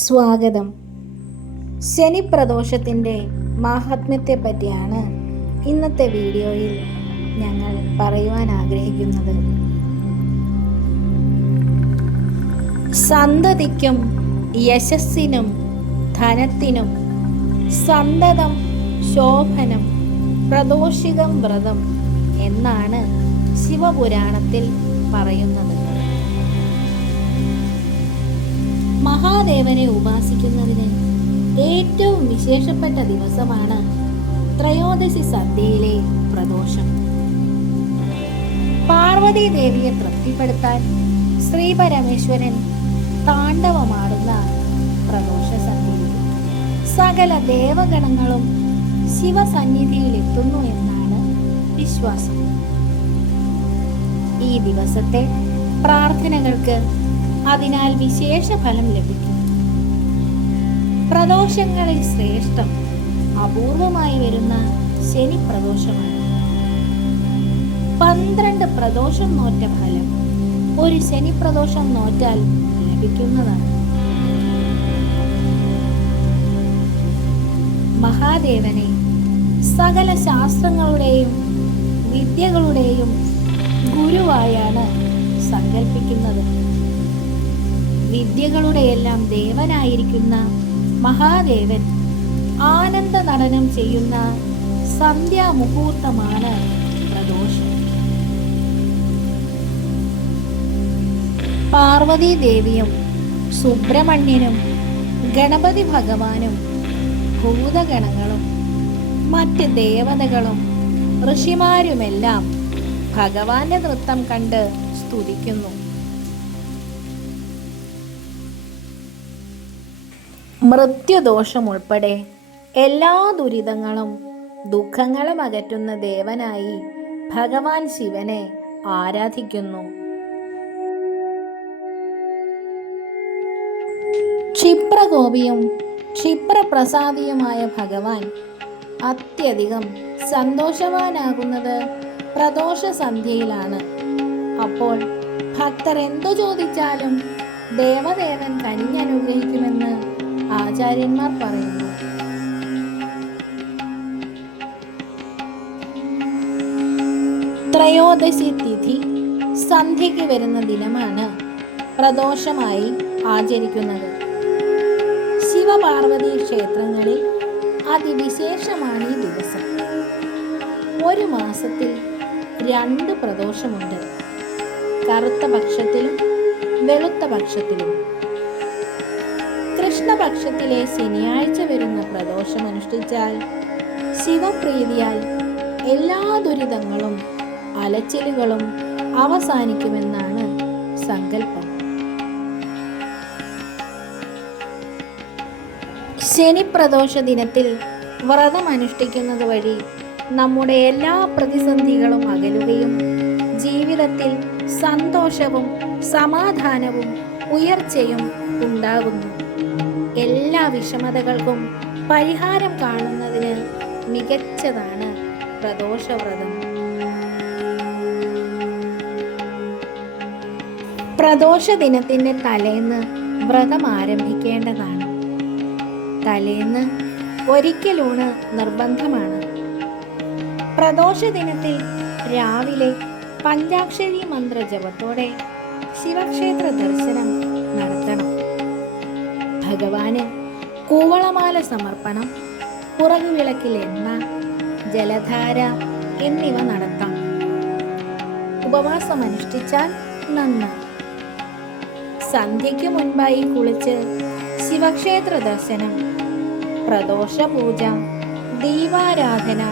സ്വാഗതം. ശനിപ്രദോഷത്തിൻ്റെ മാഹാത്മ്യത്തെ പറ്റിയാണ് ഇന്നത്തെ വീഡിയോയിൽ ഞങ്ങൾ പറയുവാൻ ആഗ്രഹിക്കുന്നത്. സന്തതിക്കും യശസ്സിനും ധനത്തിനും സന്തതം ശോഭനം പ്രദോഷികം വ്രതം എന്നാണ് ശിവപുരാണത്തിൽ പറയുന്നത്. മഹാദേവനെ ഉപാസിക്കുന്നതിന് ഏറ്റവും വിശേഷപ്പെട്ട ദിവസമാണ് ത്രയോദശി സന്ധ്യയിലെ പ്രദോഷം. പാർവതി ദേവിയെ തൃപ്തിപ്പെടുത്താൻ ശ്രീപരമേശ്വരൻ താണ്ഡവമാടുന്ന പ്രദോഷ സന്ധ്യയിൽ സകല ദേവഗണങ്ങളും ശിവസന്നിധിയിൽ എത്തുന്നു എന്നാണ് വിശ്വാസം. ഈ ദിവസത്തെ പ്രാർത്ഥനകൾക്ക് അതിനാൽ വിശേഷ ഫലം ലഭിക്കും. പ്രദോഷങ്ങളിൽ ശ്രേഷ്ഠം അപൂർവമായി വരുന്ന ശനി പ്രദോഷമാണ്. 12 പ്രദോഷം നോറ്റ ഫലം ഒരു ശനി പ്രദോഷം നോറ്റാൽ ലഭിക്കുന്നതാണ്. മഹാദേവനെ സകല ശാസ്ത്രങ്ങളുടെയും വിദ്യകളുടെയും ഗുരുവായാണ് സങ്കല്പിക്കുന്നത്. വിദ്യകളുടെയെല്ലാം ദേവനായിരിക്കുന്ന മഹാദേവൻ ആനന്ദ നടനം ചെയ്യുന്ന സന്ധ്യാമുഹൂർത്തമാണ് പ്രദോഷം. പാർവതി ദേവിയും സുബ്രഹ്മണ്യനും ഗണപതി ഭഗവാനും ഭൂതഗണങ്ങളും മറ്റ് ദേവതകളും ഋഷിമാരുമെല്ലാം ഭഗവാന്റെ നൃത്തം കണ്ട് സ്തുതിക്കുന്നു. മൃത്യുദോഷം ഉൾപ്പെടെ എല്ലാ ദുരിതങ്ങളും ദുഃഖങ്ങളും അകറ്റുന്ന ദേവനായി ഭഗവാൻ ശിവനെ ആരാധിക്കുന്നു. ക്ഷിപ്രകോപിയും ക്ഷിപ്രപ്രസാദിയുമായ ഭഗവാൻ അത്യധികം സന്തോഷവാനാകുന്നത് പ്രദോഷ സന്ധ്യയിലാണ്. അപ്പോൾ ഭക്തർ എന്തു ചോദിച്ചാലും ദേവദേവൻ കനിഞ്ഞനുഗ്രഹിക്കുമെന്ന് ആചാര്യന്മാർ പറയുന്നു. ത്രയോദശി തിഥി സന്ധ്യയ്ക്ക് വരുന്ന ദിനമാണ് പ്രദോഷമായി ആചരിക്കുന്നത്. ശിവപാർവതി ക്ഷേത്രങ്ങളിൽ അതിവിശേഷമാണ് ഈ ദിവസം. ഒരു മാസത്തിൽ 2 പ്രദോഷമുണ്ട്, കറുത്ത പക്ഷത്തിലും വെളുത്ത പക്ഷത്തിലും. കൃഷ്ണപക്ഷത്തിലെ ശനിയാഴ്ച വരുന്ന പ്രദോഷം അനുഷ്ഠിച്ചാൽ ശിവപ്രീതിയാൽ എല്ലാ ദുരിതങ്ങളും അലച്ചിലുകളും അവസാനിക്കുമെന്നാണ് സങ്കല്പം. ശനിപ്രദോഷ ദിനത്തിൽ വ്രതം അനുഷ്ഠിക്കുന്നത് വഴി നമ്മുടെ എല്ലാ പ്രതിസന്ധികളും അകലുകയും ജീവിതത്തിൽ സന്തോഷവും സമാധാനവും ഉയർച്ചയും ഉണ്ടാകുന്നു. എല്ലാ വിഷമതകൾക്കും പരിഹാരം കാണുന്നതിന് മികച്ചതാണ് പ്രദോഷവ്രതം. പ്രദോഷ ദിനത്തിൻ്റെ തലേന്ന് വ്രതം ആരംഭിക്കേണ്ടതാണ്. തലേന്ന് ഒരിക്കലൂണ് നിർബന്ധമാണ്. പ്രദോഷ ദിനത്തിൽ രാവിലെ പഞ്ചാക്ഷരി മന്ത്ര ജപത്തോടെ ശിവക്ഷേത്ര ദർശനം നടത്തണം. ഭഗവാന് കൂവളമാല സമർപ്പണം, പുറകുവിളക്കിൽ എണ്ണ, ജലധാര എന്നിവ നടത്താം. ഉപവാസം അനുഷ്ഠിച്ചാൽ നന്ന്. സന്ധ്യയ്ക്ക് മുൻപായി കുളിച്ച് ശിവക്ഷേത്ര ദർശനം, പ്രദോഷ പൂജ, ദീപാരാധന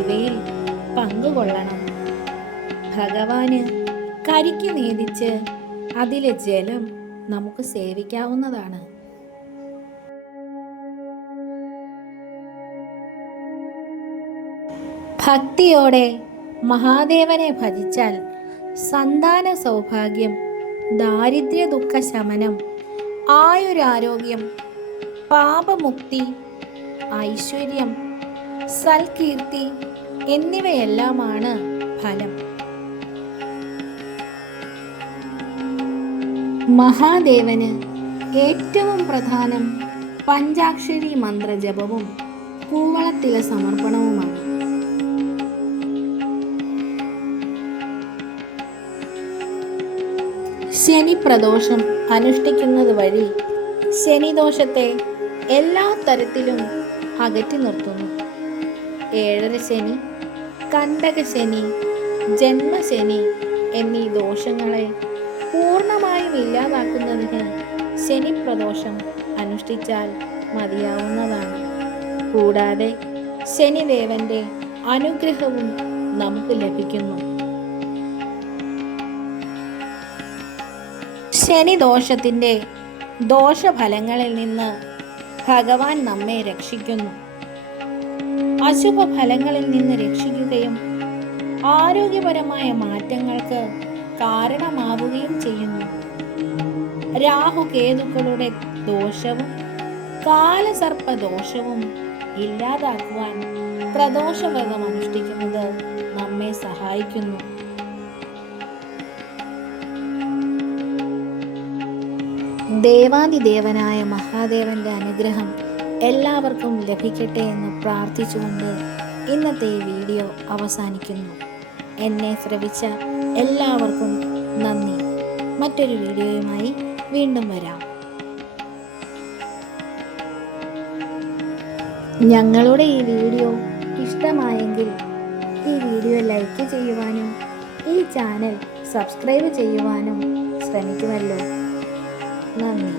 ഇവയിൽ പങ്കുകൊള്ളണം. ഭഗവാന് കരിക്ക് നേദിച്ച് അതിലെ ജലം നമുക്ക് സേവിക്കാവുന്നതാണ്. ഭക്തിയോടെ മഹാദേവനെ ഭജിച്ചാൽ സന്താന സൗഭാഗ്യം, ദാരിദ്ര്യ ദുഃഖ ശമനം, ആയുരാരോഗ്യം, പാപമുക്തി, ഐശ്വര്യം, സൽകീർത്തി എന്നിവയെല്ലാമാണ് ഫലം. മഹാദേവന് ഏറ്റവും പ്രധാനം പഞ്ചാക്ഷരി മന്ത്രജപവും കൂവളത്തില സമർപ്പണവുമാണ്. ശനി പ്രദോഷം അനുഷ്ഠിക്കുന്നത് വഴി ശനിദോഷത്തെ എല്ലാ തരത്തിലും അകറ്റി നിർത്തുന്നു. ഏഴര ശനി, കണ്ടകശനി, ജന്മശനി എന്നീ ദോഷങ്ങളെ പൂർണ്ണമായും ഇല്ലാതാക്കുന്നതിന് ശനി പ്രദോഷം അനുഷ്ഠിച്ചാൽ മതിയാവുന്നതാണ്. കൂടാതെ ശനിദേവന്റെ അനുഗ്രഹവും നമുക്ക് ലഭിക്കുന്നു. ശനിദോഷത്തിൻ്റെ ദോഷഫലങ്ങളിൽ നിന്ന് ഭഗവാൻ നമ്മെ രക്ഷിക്കുന്നു. അശുഭ ഫലങ്ങളിൽ നിന്ന് രക്ഷിക്കുകയും ആരോഗ്യപരമായ മാറ്റങ്ങൾക്ക് കാരണമാവുകയും ചെയ്യുന്നു. രാഹുകേതുക്കളുടെ ദോഷവും കാലസർപ്പ ദോഷവും ഇല്ലാതാക്കുവാൻ പ്രദോഷവ്രതം അനുഷ്ഠിക്കുന്നത് നമ്മെ സഹായിക്കുന്നു. ദേവാദിദേവനായ മഹാദേവന്റെ അനുഗ്രഹം എല്ലാവർക്കും ലഭിക്കട്ടെ എന്ന് പ്രാർത്ഥിച്ചുകൊണ്ട് ഇന്നത്തെ വീഡിയോ അവസാനിക്കുന്നു. എന്നെ ശ്രവിച്ച എല്ലാവർക്കും നന്ദി. മറ്റൊരു വീഡിയോയുമായി വീണ്ടും വരാം. ഞങ്ങളുടെ ഈ വീഡിയോ ഇഷ്ടമായെങ്കിൽ ഈ വീഡിയോ ലൈക്ക് ചെയ്യുവാനും ഈ ചാനൽ സബ്സ്ക്രൈബ് ചെയ്യുവാനും ശ്രമിക്കുമല്ലോ. നന്ദി.